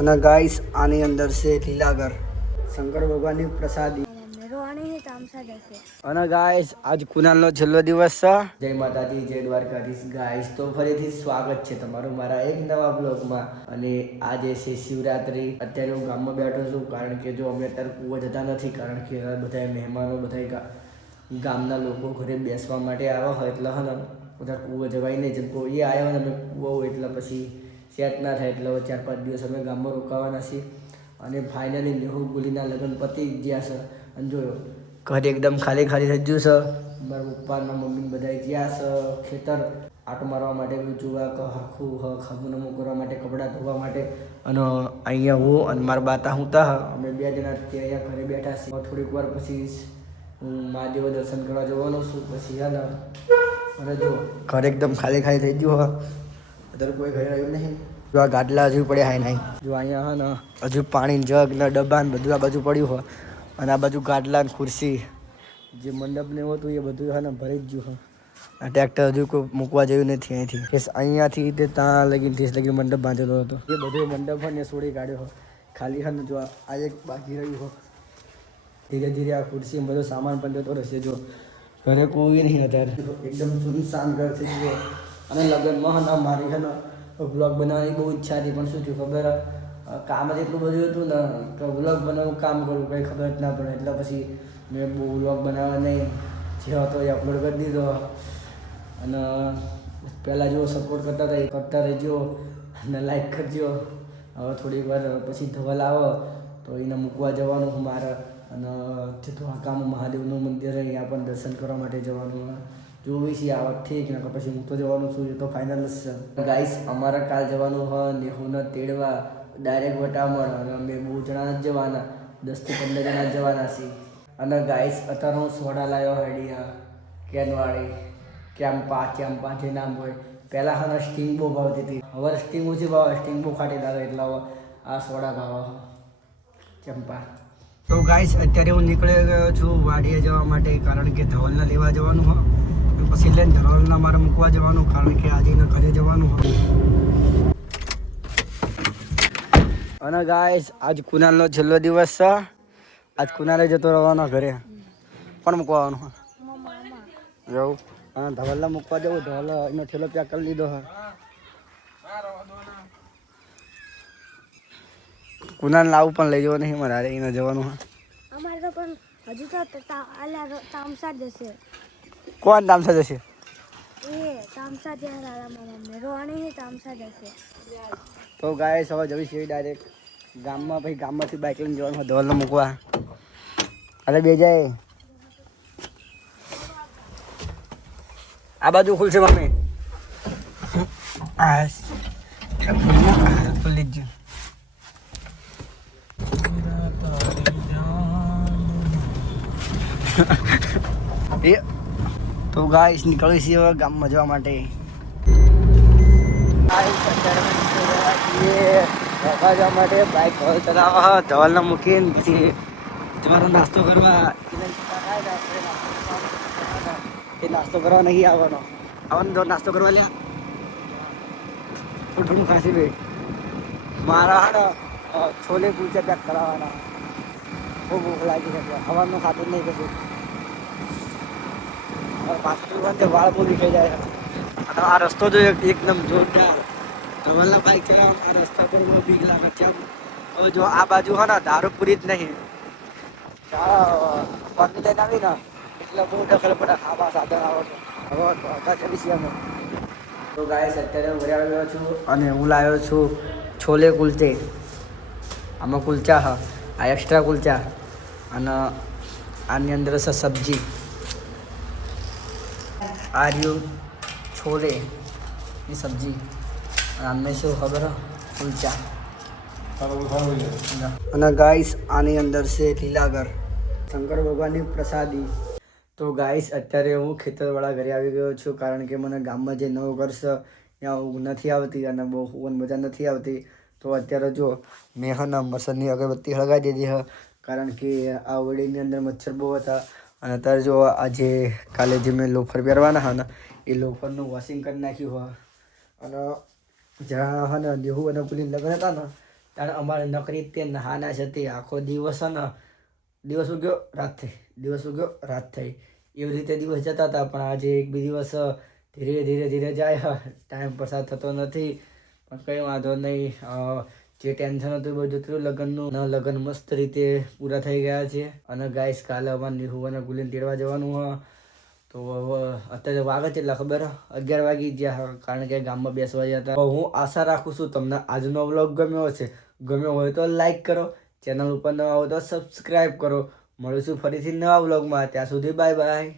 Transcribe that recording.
અને ગાઈસ આની અંદર છે લીલાગર શંકર ભગવાનની પ્રસાદી અને ગાઈસ આજ કુનાલનો છેલ્લો દિવસ છે. જય માતાજી, જય દ્વારકાધીશ. ગાઈસ તો ફરીથી સ્વાગત છે તમારું મારા એક નવા બ્લોગમાં. અને આજે છે શિવરાત્રી. અત્યારે હું ગામમાં બેઠો છું કારણ કે જો અમે અત્યારે કૂવા જતા નથી કારણ કે બધા મહેમાનો બધા ગામના લોકો ઘરે બેસવા માટે આવ્યા હોય એટલે હા બધા કૂવો જવાય નહીં. જેમ કોઈ આવ્યા હોય ને અમે કૂવો એટલે પછી સેટ ના થાય એટલે 4-5 દિવસ અમે ગામમાં રોકાવાના છીએ. અને ફાઇનલી નેહુ ગુલીના લગ્ન પતી ગયા છે અને જોયો ઘર એકદમ ખાલી ખાલી થઈ ગયું છે. મારા પપ્પાના મમ્મી બધા ગયા છે ખેતર આટો મારવા માટે, જોવા હરખું ખાબુનામું કરવા માટે, કપડાં ધોવા માટે. અને અહીંયા હું અને મારા બાતા હું તા અમે 2 જણા ત્યાં ઘરે બેઠા છીએ. થોડીક વાર પછી હું મહાદેવ દર્શન કરવા જવાનો છું. પછી હા અને જો ઘર એકદમ ખાલી ખાલી થઈ ગયું હા અત્યારે કોઈ ઘરે રહ્યું નહીં. જો આ ગાડલા હજુ પડ્યા હાય નહીં. જો અહીંયા હા ને હજુ પાણી જગ ને ડબ્બા ને બધું આ બાજુ પડ્યું હોય અને આ બાજુ ગાડલા ને ખુરશી જે મંડપને હતું એ બધું હા ને ભરી જ ગયું. આ ટ્રેક્ટર હજુ કોઈ મૂકવા જેવું નથી અહીંથી. અહીંયાથી તે ત્યાં લગીને ઠેસ લગીને મંડપ બાંધેલો હતો. એ બધો મંડપ હોય ને છોડી કાઢ્યો હોય. ખાલી હા ને જો આ એક બાકી રહ્યું હોય. ધીરે ધીરે આ ખુરશી બધો સામાન પણ જતો રહેશે. જો ઘરે કોઈ નહીં અત્યારે એકદમ સુનસાન ઘર થઈ ગયો. અને લગ્નમાં હા મારી હા વ્લોગ બનાવવાની બહુ ઈચ્છા હતી પણ શું થયું ખબર, કામ જ એટલું બધું હતું ને કે વ્લોગ બનાવવું કામ કરવું કંઈ ખબર જ ના પડે. એટલે પછી મેં બહુ વ્લોગ બનાવવા નહીં, જે હતો એ અપલોડ કરી દીધો. અને પહેલાં જેવો સપોર્ટ કરતા હતા એ કરતા રહેજો અને લાઈક કરજો. હવે થોડીક વાર પછી ધવલ આવો તો એને મૂકવા જવાનું હું મારે. અને દ્વારકામાં મહાદેવનું મંદિર અહીંયા પણ દર્શન કરવા માટે જવાનું. જોવી છીએ આ વખતે ઠીક ને પછી હું તો જવાનું છું એ તો ફાઇનલ જ છે. ગાઈસ અમારે કાલ જવાનું હોય નેહુને તેડવા ડાયરેક્ટ વટામણ. અને અમે બહુ જણા જ જવાના, 10 થી 15 જણા જ જવાના છીએ. અને ગાઈસ અત્યારે હું સોડા લાવ્યો આઈડિયા કેનવાળી કેમ્પા જે નામ હોય. પહેલાં હા સ્ટિંગ બહુ ભાવતી હતી, હવે સ્ટિંગ ઓછી ભાવે, સ્ટિંગ બહુ ખાટી લાગે એટલે હવે આ સોડા ભાવે ચંપા. તો ગાઈસ અત્યારે હું નીકળી ગયો છું વાડીએ જવા માટે કારણ કે ધવલને લેવા જવાનું હોય. પછી લઈને ધવલના મારે મૂકવા જવાનું કારણ કે આજે એના ઘરે જવાનું હોય. અને ગાઈસ આજ કુનાલનો છેલ્લો દિવસ છે. આજ કુનાલે જતો રહેવાનો ઘરે. પણ મૂકવા આવવાનું હોય જવું. હા ધવલને મૂકવા જવું. ધવલ એનો થેલો પેક કરી લીધો હા. કુનાલ લાવું પણ લઈ જવા નહીં મારે એને જવાનું હા. અમારે તો પણ હજુ તો તામસા જશે. કોણ તામસા જશે? એ તામસા રોણી તામસા જશે. તો ગાઈસ હવે જવી છે ડાયરેક્ટ ગામમાં. પછી ગામમાંથી બાઇક લઈને જવાનું ધવલને મૂકવા. અરે બે જાય આ બાજુ ખુલશે મમ્મી. ખુલ્લી જ તો ગાઈસ નીકળી છીએ હવે ગામમાં જવા માટે. જવા માટે બાઇક ધવલ ચલાવવા, ધવલને મૂકીને પછી જવાનો નાસ્તો કરવા. એ નાસ્તો કરવા નહીં આવવાનો. આવવાનો નાસ્તો કરવા લ્યા થોડું ખાસી ભાઈ મારા હા છોલે કુલચા પેક કરાવવાના. બહુ ભૂખ લાગી છે. હવાનું ખાતું નહીં કશું. પાછળ વાળ બહુ દેખાઈ જાય. અને આ રસ્તો જો એકદમ જોરદાર. ધવલના બાઇક ચલાવવાનો આ રસ્તા પર બહુ બીક લાગે છે. હવે જો આ બાજુ હા ને દારૂ પૂરી જ નહીં. પગ લઈને આવી ને એટલે બહુ દખલ પડે. ખાવા સાધન આવો છો હવે દ્વારકા ચડી છીએ અમે. તો ગાઈસ અત્યારે હું ઘરે આવી ગયો છું અને હું લાવ્યો છું છોલે કુલચે. આમાં કુલચા હા, આ એક્સ્ટ્રા કુલચા. અને આની અંદર છે સબ્જી. આ રહ્યું છોલે ની સબ્જી. આમને શું ખબર કુલચા. અને ગાઈસ આની અંદર છે લીલાગર શંકર ભગવાનની પ્રસાદી. તો ગાઈસ અત્યારે હું ખેતરવાળા ઘરે આવી ગયો છું કારણ કે મને ગામમાં જે નવું ઘર છે ત્યાં ઊંઘ નથી આવતી અને બહુ ઊંઘ મજા નથી આવતી. તો અત્યારે જો મેં હા મચ્છરની અગરબત્તી સળગાવી દીધી છે કારણ કે આ ઓરડીની અંદર મચ્છર બહુ હતા. અને અત્યારે જો આજે કાલે જે મેં લોફર પહેરવાના હા ને એ લોફરનું વોશિંગ કરી નાખ્યું હોય. અને જ્યાં હા ને દેહુ અને પુલીન લગ્ન હતા ને ત્યારે અમારે નકરી તે નહાના જ હતી આખો દિવસ ને દિવસ ઉગ્યો રાત થઈ, દિવસ ઉગ્યો રાત થઈ, એવી રીતે દિવસ જતા હતા. પણ આજે એક બે દિવસ ધીરે ધીરે જાય, ટાઈમ પસાર થતો નથી. પણ કંઈ વાંધો નહીં, જે ટેન્શન હતું એ બધું થયું લગ્નનું. લગ્ન મસ્ત રીતે પૂરા થઈ ગયા છે. અને ગાઈસ કાલે અમારે નિહુ અને ગુલીને તેડવા જવાનું હોય. તો હવે અત્યારે વાગે છે એટલે ખબર 11 વાગી ગયા, કારણ કે ગામમાં બેસવા ગયા હતા. હું આશા રાખું છું તમને આજનો વ્લોગ ગમ્યો હશે. ગમ્યો હોય તો લાઈક કરો, ચેનલ ઉપર નવા હોય તો સબસ્ક્રાઈબ કરો. મળીશું ફરીથી નવા વ્લોગમાં. ત્યાં સુધી બાય બાય.